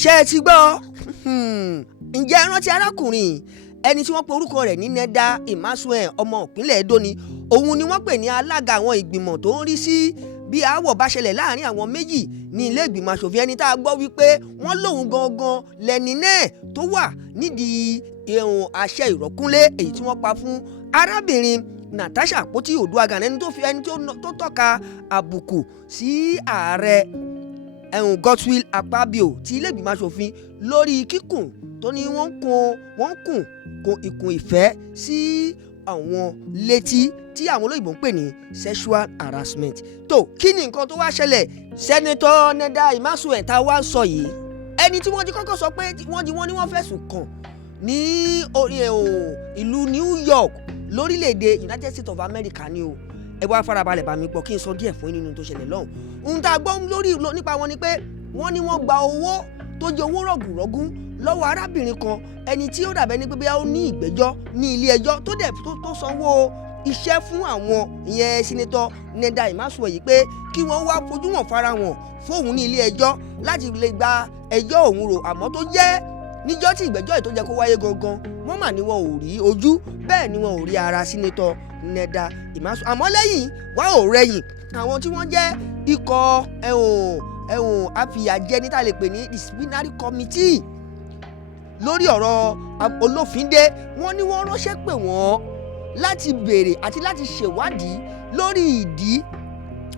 ṣé ẹ ti gbọ́ ǹjẹ́ ẹ rántí arákùnrin ẹni tí wọ́n pe orúkọ rẹ̀ ní Neda Imasuel ọmọ ìpínlẹ̀ Edo ni òun ni wọ́n pè ní alága àwọn ìgbìmọ̀ tó ń rí sí bí aáwọ̀ bá ṣẹlẹ̀ láàrin àwọn méjì ní ilé ìgbìmọ̀ asòfin ẹni tá a gbọ́ wípé wọ́n lòun gangan lẹ́ni náà tó wà nídìí àṣẹ ìrọ́kúnlé èyí tí wọ́n pa fún arábìnrin Natasha àpótí Oduagan ẹni tó tọ́ka àbùkù sí ààrẹ Godswill Akpabio ti ilé ìgbìmọ̀ asòfin lórí kíkùn tó ní wọ́n kùn ìkùn ìfẹ́ sí àwọn létí tí àwọn olóyìnbó ń pè ní sexual harassment. tó kí ni nǹkan tó wá ṣẹlẹ̀ sẹ́nitọ́ Neda Imasuel tá a wá sọ yìí ẹni tí wọ́n ti kọ́kọ́ sọ pé wọ́n ní wọ́n fẹ̀sùn kàn ní ìlú New York lórílẹ̀‐èdè United States of America ni o ẹ wá farabalẹ̀ bá mi gbọ́ kí n sọ díẹ̀ fún yín nínú tó ṣẹlẹ̀ lọ́hùn. ohun tá a gbọ́ nípa wọn ni pé wọ́n ní wọ́n gba owó tó jẹ́ owó rọ̀gùnrọ̀gùn lọ́wọ́ arábìnrin kan ẹni tí ó dàbẹ́ ní pé bí ó ní ìgbẹ́jọ́ ní ilé ẹjọ́ tó sanwó iṣẹ́ fún àwọn ìyẹn sínítọ̀ Neda Imasuel yìí pé kí wọ́n wá fojú wọn fara wọn fóun ní ilé ẹjọ́ láti lè gba ẹjọ́ òun rò àmọ́ tó jẹ́ níjọ́ tí ìgbẹ́jọ́ yìí tó jẹ́ kó wáyé gangan wọ́n mà ní wọn ò rí ojú bẹ́ẹ̀ ni wọn ò rí ara sínítọ̀ Neda Imasuel àmọ́ lẹ́yìn wá ò rẹ̀yìn àwọn tí wọ́n jẹ́ ikọ̀ àfìyàjẹni tá a lè pè ní disciplinary committee lórí ọ̀rọ̀ olófinde wọ́n ní wọ́n ránṣẹ́ pè wọ́n láti béèrè àti láti ṣèwádìí lórí ìdí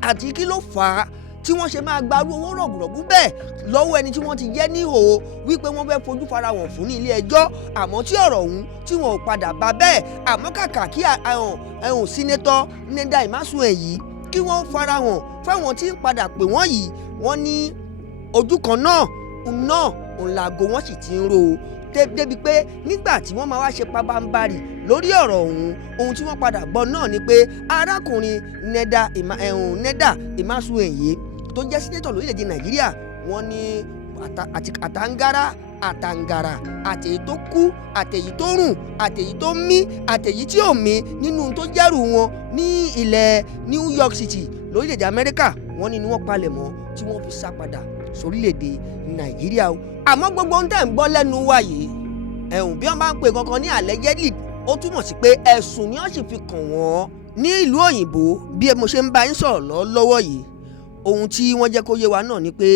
àti kí ló fà á tí wọ́n ṣe máa gbarú owó rọ̀gùrọ̀gù bẹ́ẹ̀ lọ́wọ́ ẹni tí wọ́n ti jẹ́ níhò wípé wọ́n fẹ́ fojú fara wọn fún ní ilé ẹjọ́ àmọ́ tí ọ̀rọ̀ ọ̀hún tí wọn ò padà bá bẹ́ẹ̀ àmọ́ kàkà kí sínétọ̀ Neda Imasuel yìí kí wọ́n fara wọn fáwọn tí ń padà pè wọ́n yìí wọ́n ní ojú kan náà òǹlàgò wọn sì ti ń ro débi pé nígbà tí wọ́n máa wá ṣe pabambarì lórí ọ̀rọ̀ ohun tí wọ́n padà gbọ́ náà ni pé arákùnrin Neda Imasuel yìí tó jẹ́ sínétọ̀ lórílẹ̀‐èdè Nàìjíríà wọ́n ní àtàǹgàrà àtèyí tó kú àtèyí tó rùn àtèyí tó mí àtèyí tí ò mí nínú tó jẹ́rù wọn ní ilẹ̀ New York City lórílẹ̀‐èdè Amẹ́ríkà wọ́n ní wọ́n palẹ̀ mọ́ tí wọ́n fi sá padà sórílẹ̀‐èdè Nàìjíríà o àmọ́ gbogbo ohun tẹ́ ń gbọ́ lẹ́nu wa yìí bí wọ́n bá ń pè kankan ní allegedly ó túmọ̀ sí pé ẹ̀sùn ni wọ́n sì fi kàn wọ́n ní ìlú òyìnbó bí mo ṣe ń bá yín sọ̀rọ̀ lọ́wọ́ yìí ohun tí wọ́n jẹ́ kó yé wa náà ni pé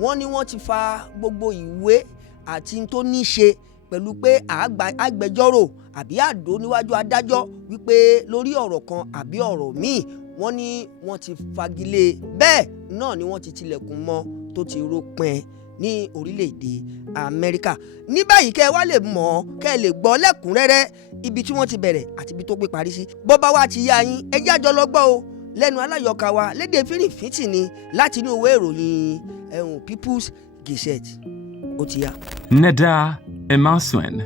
wọ́n ní wọ́n ti fa gbogbo ìwé àti tó ní í ṣe pẹ̀lú pé agbẹjọ́rò àbí àdó níwájú adájọ́ wípé lórí ọ̀rọ̀ kan àbí ọ̀rọ̀ míì wọ́n ní wọ́n ti fagilé bẹ́ẹ̀ náà ni wọ́n ti tilẹ̀kùn mọ́ tó ti rópin ní orílẹ̀-èdè Amẹ́ríkà. ní báyìí kẹ́ ẹ wá lè mọ̀ kẹ́ ẹ lè gbọ́ lẹ́kùnrẹ́rẹ́ ibi tí wọ́n ti bẹ̀rẹ̀ àti ibi tó pé parí sí. bó bá wá ti yá yín ẹ jájọ lọ gbọ́ o lẹ́nu aláyọ̀ká wa lédè fínnífínntì ni láti inú ìwé ìròyìn People's Gazette ó ti yá. Neda Imasuel,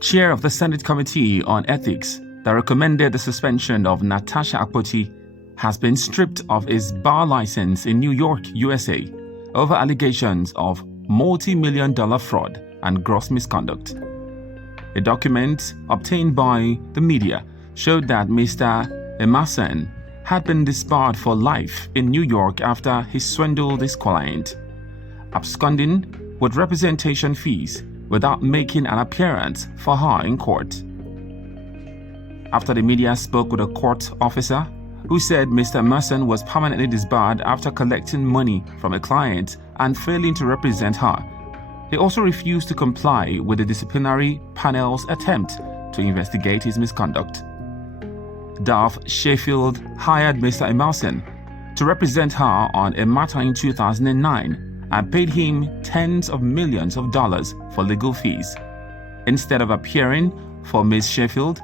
chair of the Senate Committee on Ethics that recommended the suspension of Natasha Akpoti, has been stripped of his bar license in New York, USA, over allegations of multi-million-dollar fraud and gross misconduct. A document obtained by the media showed that Mr. Imasuel had been disbarred for life in New York after he swindled his client, absconding with representation fees without making an appearance for her in court. After the media spoke with a court officer who said Mr. Imasuel was permanently disbarred after collecting money from a client and failing to represent her, he also refused to comply with the disciplinary panel's attempt to investigate his misconduct. Dove Sheffield hired Mr. Imasuel to represent her on a matter in 2009 and paid him tens of millions of dollars for legal fees. Instead of appearing for Ms. Sheffield,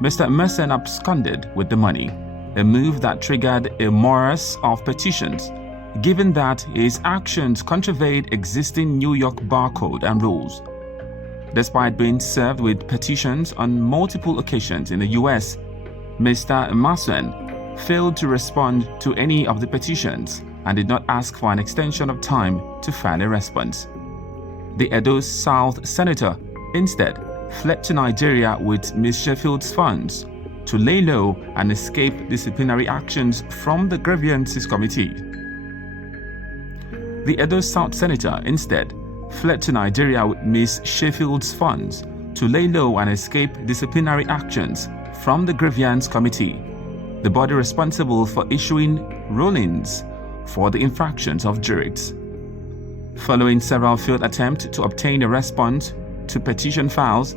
Mr. Imasuel absconded with the money, a move that triggered a morass of petitions, given that his actions contravened existing New York bar code and rules. Despite being served with petitions on multiple occasions in the US, Mr. Imasuel failed to respond to any of the petitions and did not ask for an extension of time to file a response. The Edo South senator instead fled to Nigeria with Ms. Sheffield's funds to lay low and escape disciplinary actions from the Grievances Committee. The Edo South senator instead fled to Nigeria with Miss Sheffield's funds to lay low and escape disciplinary actions from the grievance committee, the body responsible for issuing rulings for the infractions of jurists. Following several failed attempts to obtain a response to petition files,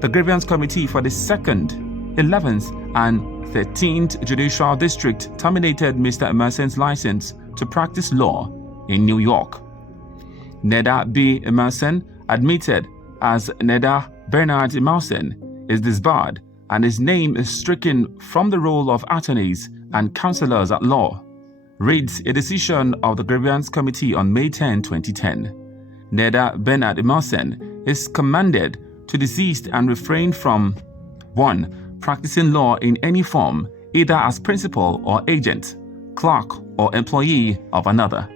the grievance committee for the 2nd, 11th, and 13th Judicial District terminated Mr. Emerson's license to practice law in New York. Neda B. Emerson, admitted as Neda Bernard Emerson, is disbarred and his name is stricken from the roll of attorneys and counselors at law, reads a decision of the Grievance Committee on May 10, 2010. Neda Bernard Emerson is commanded to desist and refrain from 1. Practicing law in any form, either as principal or agent, clerk or employee of another.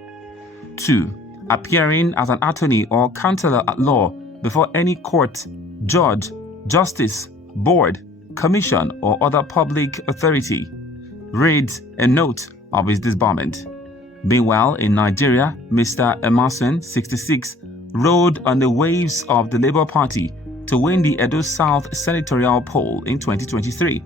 2. Appearing as an attorney or counselor at law before any court, judge, justice, board, commission, or other public authority, reads a note of his disbarment. Meanwhile, in Nigeria, Mr. Emerson, 66, rode on the waves of the Labour Party to win the Edo South senatorial poll in 2023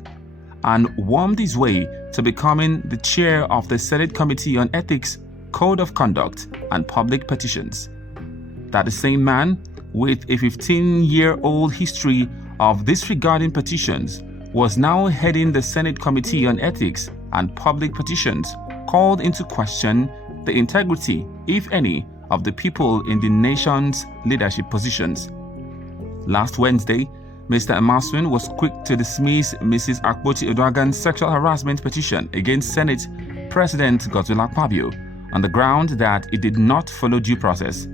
and wormed his way to becoming the chair of the Senate Committee on Ethics, Code of Conduct, and Public Petitions. That the same man, with a 15-year-old history of disregarding petitions, was now heading the Senate Committee on Ethics and Public Petitions, called into question the integrity, if any, of the people in the nation's leadership positions. Last Wednesday, Mr. Emerson was quick to dismiss Mrs. Akpoti Edoagan's sexual harassment petition against Senate President Godswill Akpabio on the ground that it did not follow due process.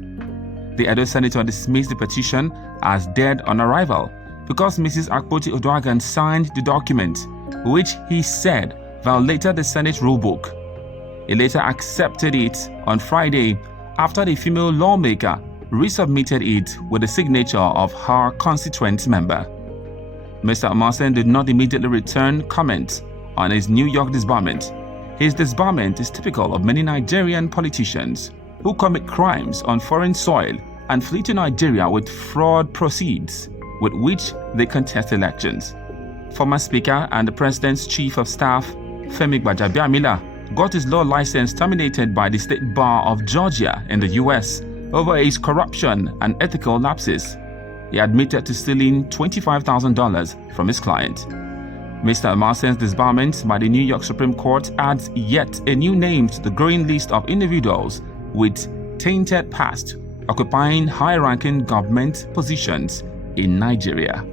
The Edo senator dismissed the petition as dead on arrival because Mrs. Akpoti Edoagan signed the document, which he said violated the Senate rulebook. He later accepted it on Friday after the female lawmaker resubmitted it with the signature of her constituent member. Mr. Emerson did not immediately return comment on his New York disbarment. His disbarment is typical of many Nigerian politicians who commit crimes on foreign soil and flee to Nigeria with fraud proceeds with which they contest elections. Former Speaker and the President's Chief of Staff, Femi Gbajabiamila, got his law license terminated by the State Bar of Georgia in the US over his corruption and ethical lapses. He admitted to stealing $25,000 from his client. Mr. Emerson's disbarment by the New York Supreme Court adds yet a new name to the growing list of individuals with tainted past occupying high-ranking government positions in Nigeria.